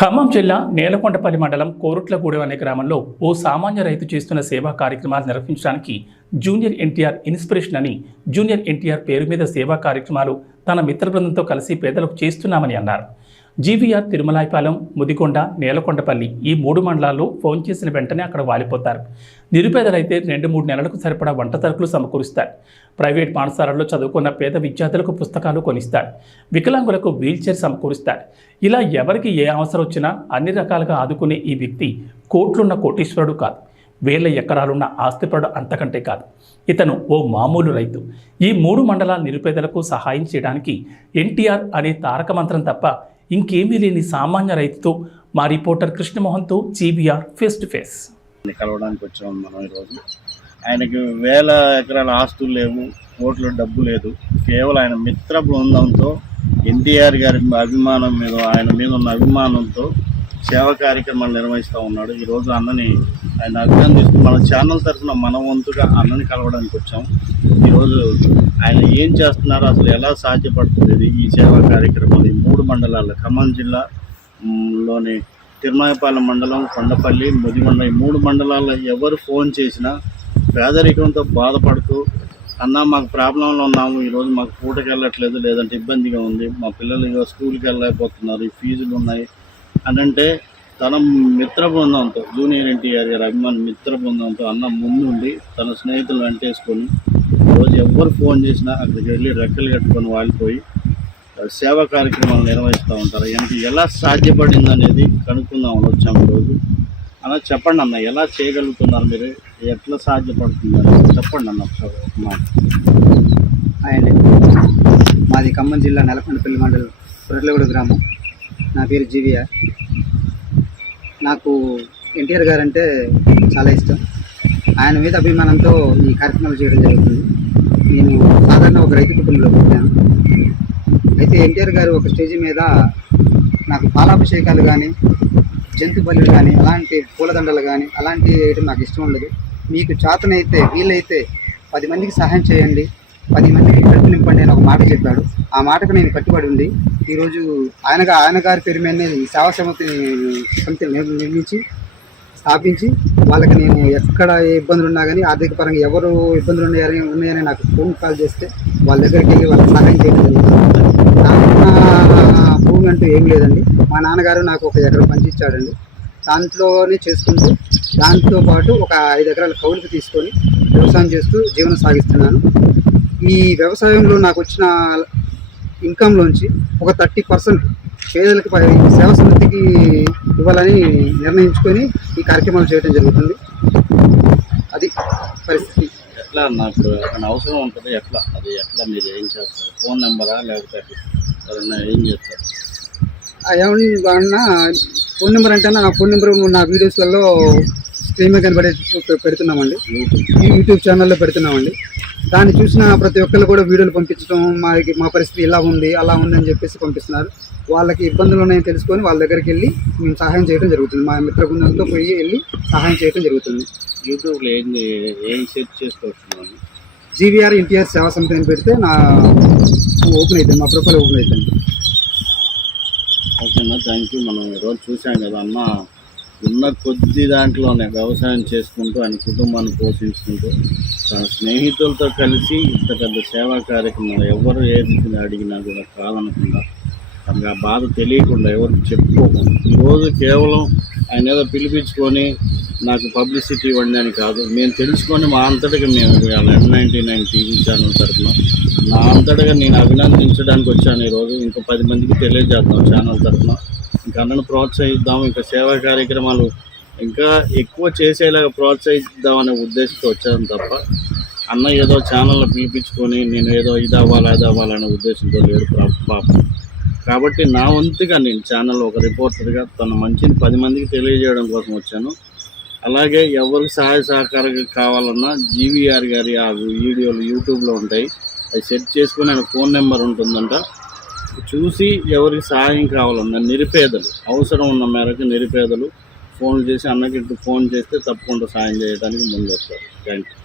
ఖమ్మం జిల్లా నేలకొండపల్లి మండలం కోరుట్లగూడెం అనే గ్రామంలో ఓ సామాన్య రైతు చేస్తున్న సేవా కార్యక్రమాలు నిర్వహించడానికి జూనియర్ ఎన్టీఆర్ ఇన్స్పిరేషన్ అని జూనియర్ ఎన్టీఆర్ పేరు మీద సేవా కార్యక్రమాలు తన మిత్ర బృందంతో కలిసి పేదలకు చేస్తున్నామని అన్నారు. జీవీఆర్ తిరుమలాయపాలెం, ముదిగొండ, నేలకొండపల్లి ఈ 3 మండలాల్లో ఫోన్ చేసిన వెంటనే అక్కడ వాలిపోతారు. నిరుపేదలైతే 2-3 నెలలకు సరిపడా వంట సరుకులు సమకూరుస్తారు. ప్రైవేట్ పాఠశాలల్లో చదువుకున్న పేద విద్యార్థులకు పుస్తకాలు కొనిస్తాడు. వికలాంగులకు వీల్చైర్ సమకూరుస్తాడు. ఇలా ఎవరికి ఏ అవసరం వచ్చినా అన్ని రకాలుగా ఆదుకునే ఈ వ్యక్తి కోట్లున్న కోటీశ్వరుడు కాదు, వేల ఎకరాలున్న ఆస్తిపరుడు అంతకంటే కాదు. ఇతను ఓ మామూలు రైతు. ఈ 3 మండలాల నిరుపేదలకు సహాయం చేయడానికి ఎన్టీఆర్ అనే తారక మంత్రం తప్ప ఇంకేమీ లేని సామాన్య రైతుతో మా రిపోర్టర్ కృష్ణమోహన్తో జీవీఆర్ ఫేస్ టు ఫేస్. కలవడానికి వచ్చాము మనం ఈరోజు. ఆయనకి వేల ఎకరాల ఆస్తులు లేవు, కోట్ల డబ్బు లేదు. కేవలం ఆయన మిత్ర బృందంతో ఎన్టీఆర్ గారి అభిమానం మీద, ఆయన మీద ఉన్న అభిమానంతో సేవా కార్యక్రమాలు నిర్వహిస్తూ ఉన్నాడు. ఈరోజు అన్నని ఆయన అభినందిస్తూ మన ఛానల్ తరఫున మన వంతుగా అన్నని కలవడానికి వచ్చాం. ఈరోజు ఆయన ఏం చేస్తున్నారు, అసలు ఎలా సాధ్యపడుతుంది ఈ సేవా కార్యక్రమాలు ఈ 3 మండలాల్లో, ఖమ్మం జిల్లాలోని తిరుమలాయపాలెం మండలం, కొండపల్లి, ముదిగొండ ఈ 3 మండలాల్లో ఎవరు ఫోన్ చేసినా పేదరికంతో బాధపడుతూ అన్న మాకు ప్రాబ్లంలో ఉన్నాము, ఈరోజు మాకు పూటకి వెళ్ళట్లేదు, లేదంటే ఇబ్బందిగా ఉంది, మా పిల్లలు స్కూల్కి వెళ్ళలేకపోతున్నారు, ఈ ఫీజులు ఉన్నాయి అని అంటే తన మిత్ర బృందంతో, జూనియర్ ఎన్టీఆర్ గారి అభిమాన మిత్ర బృందంతో అన్న ముందుండి తన స్నేహితులు వెంటేసుకొని రోజు ఎవరు ఫోన్ చేసినా అక్కడికి వెళ్ళి రెక్కలు కట్టుకొని వాలిపోయి సేవా కార్యక్రమాలు నిర్వహిస్తూ ఉంటారు. ఆయనకి ఎలా సాధ్యపడింది అనేది కనుక్కుందామని వచ్చాము ఈరోజు. అలా చెప్పండి అన్న, ఎలా చేయగలుగుతున్నారు మీరు, ఎట్లా సాధ్యపడుతుందని చెప్పండి అన్న ఒకసారి ఒక మాట. మాది ఖమ్మం జిల్లా నేలకొండపల్లి మండలం కోరుట్లగూడెం గ్రామం. నా పేరు జీవీఆర్. నాకు ఎన్టీఆర్ గారు అంటే చాలా ఇష్టం. ఆయన మీద అభిమానంతో ఈ కార్యక్రమాలు చేయడం జరుగుతుంది. నేను సాధారణ ఒక రైతు కుటుంబంలో పుట్టాను. అయితే ఎన్టీఆర్ గారు ఒక స్టేజ్ మీద నాకు పాలాభిషేకాలు కానీ, జంతు బలులు కానీ, అలాంటి పూలదండలు కానీ అలాంటివి వేయడం నాకు ఇష్టం ఉండదు. మీకు చేతనైతే వీలైతే 10 మందికి సహాయం చేయండి, 10 మందికి కడుపు నింపండి అని ఒక మాట చెప్పాడు. ఆ మాటకు నేను కట్టుబడి ఉంది ఈరోజు ఆయన గారి పేరు మీద ఈ సేవా సమితిని నిర్మించి స్థాపించి వాళ్ళకి నేను ఎక్కడ ఏ ఇబ్బందులు ఉన్నా కానీ, ఆర్థిక పరంగా ఎవరు ఇబ్బందులు ఉన్నాయని నాకు ఫోన్ కాల్ చేస్తే వాళ్ళ దగ్గరికి వెళ్ళి వాళ్ళకి సహాయం చేయడం జరుగుతుంది. నాకున్న భూమి అంటూ ఏం లేదండి. మా నాన్నగారు నాకు 1 ఎకరం పంచిచ్చాడండి. దాంట్లోనే చేసుకుంటూ దాంతోపాటు ఒక 5 ఎకరాల కౌలుకు తీసుకొని వ్యవసాయం చేస్తూ జీవనం సాగిస్తున్నాను. ఈ వ్యవసాయంలో నాకు వచ్చిన ఇన్కంలోంచి ఒక 30% పేదలకు సేవా సమితికి ఇవ్వాలని నిర్ణయించుకొని ఈ కార్యక్రమాలు చేయడం జరుగుతుంది. అది పరిస్థితి. ఎట్లా నాకు అవసరం ఉంటుంది, ఎట్లా మీరు ఏం చేస్తారు? ఫోన్ నెంబరా లేకపోతే ఏం చేస్తారు? ఏమన్నా ఫోన్ నెంబర్ అంటే నా ఫోన్ నెంబర్ నా వీడియోస్లలో స్క్రీన్ మీద కనబడే పెడుతున్నామండి, యూట్యూబ్ ఛానల్లో పెడుతున్నామండి. దాన్ని చూసిన ప్రతి ఒక్కరు కూడా వీడియోలు పంపించడం, మా పరిస్థితి ఇలా ఉంది అలా ఉంది అని చెప్పేసి పంపిస్తున్నారు. వాళ్ళకి ఇబ్బందులు ఉన్నాయని తెలుసుకొని వాళ్ళ దగ్గరికి వెళ్ళి మేము సహాయం చేయడం జరుగుతుంది. మా మిత్ర బృందంతో వెళ్ళి సహాయం చేయడం జరుగుతుంది. యూట్యూబ్లో ఏం సెర్చ్ చేసుకోవచ్చు? జీవీఆర్ ఎన్టీఆర్ సేవా సమితి అని పెడితే నా ఓపెన్ అవుతుంది, మా ప్రొఫైల్ ఓపెన్ అవుతుంది. ఓకేనా, థ్యాంక్ యూ. మనం ఈరోజు చూసాం కదా అన్న, ఉన్న కొద్ది దాంట్లోనే వ్యవసాయం చేసుకుంటూ ఆయన కుటుంబాన్ని పోషించుకుంటూ తన స్నేహితులతో కలిసి ఇంత పెద్ద సేవా కార్యక్రమాలు ఎవరు ఏది అడిగినా కూడా కాదనకుండా, తనకు ఆ బాధ తెలియకుండా, ఎవరికి చెప్పుకోకుండా ఈరోజు కేవలం ఆయన ఏదో పిలిపించుకొని నాకు పబ్లిసిటీ ఇవ్వండి అని కాదు, మేము తెలుసుకొని మా అంతటిగా మేము N99 టీవీ ఛానల్ తరఫున నా అంతటిగా నేను అభినందించడానికి వచ్చాను ఈరోజు. ఇంకా 10 మందికి తెలియజేద్దాం ఛానల్ తరఫున, ఇంకా అన్నను ప్రోత్సహిద్దాం, ఇంకా సేవా కార్యక్రమాలు ఇంకా ఎక్కువ చేసేలాగా ప్రోత్సహిద్దామనే ఉద్దేశంతో వచ్చాను తప్ప అన్న ఏదో ఛానల్లో పిలిపించుకొని నేను ఏదో ఇది అవ్వాలనే ఉద్దేశంతో లేడు పాపం. కాబట్టి నా వంతుగా నేను ఛానల్ ఒక రిపోర్టర్గా తన మంచిని 10 మందికి తెలియజేయడం కోసం వచ్చాను. అలాగే ఎవరికి సహాయ సహకారం కావాలన్నా జీవీఆర్ గారి ఆ వీడియోలు యూట్యూబ్లో ఉంటాయి, అది సెర్చ్ చేసుకొని ఆయన ఫోన్ నెంబర్ ఉంటుందంట. చూసి ఎవరికి సహాయం కావాలన్నా నిరుపేదలు, అవసరం ఉన్న మేరకు నిరుపేదలు ఫోన్లు చేసి అన్నకి ఫోన్ చేస్తే తప్పకుండా సాయం చేయడానికి ముందు వస్తారు. Thank you.